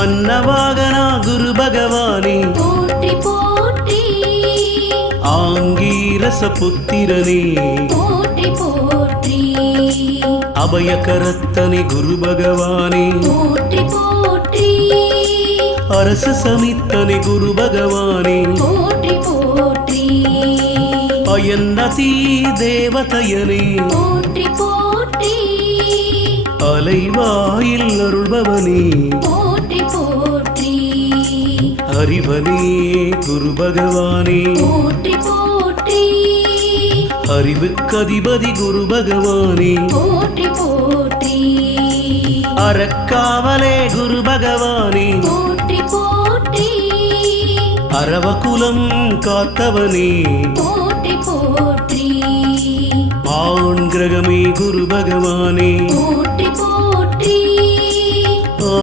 அன்னவாகனா குரு பகவானே போற்றி போற்றி ஆங்கீரச புத்திரனே போற்றி போற்றி அபயகரத்தனே குரு பகவானே போற்றி போற்றி அரச சமித்தனே குரு பகவானே போற்றி போற்றி அயன்னதி தேவதையனே போற்றி போற்றி அலைவாயில் அருள்பவனே போற்றி போற்றி அறிவனே குரு பகவானே போற்றி போற்றி அறிவுக்கு அதிபதி குரு பகவானே போற்றி போற்றி அறக்காவலே குரு பகவானே போற்றி போற்றி அரவகுலம் காத்தவனே போற்றி போற்றி ஆண் கிரகமே குரு பகவானே போற்றி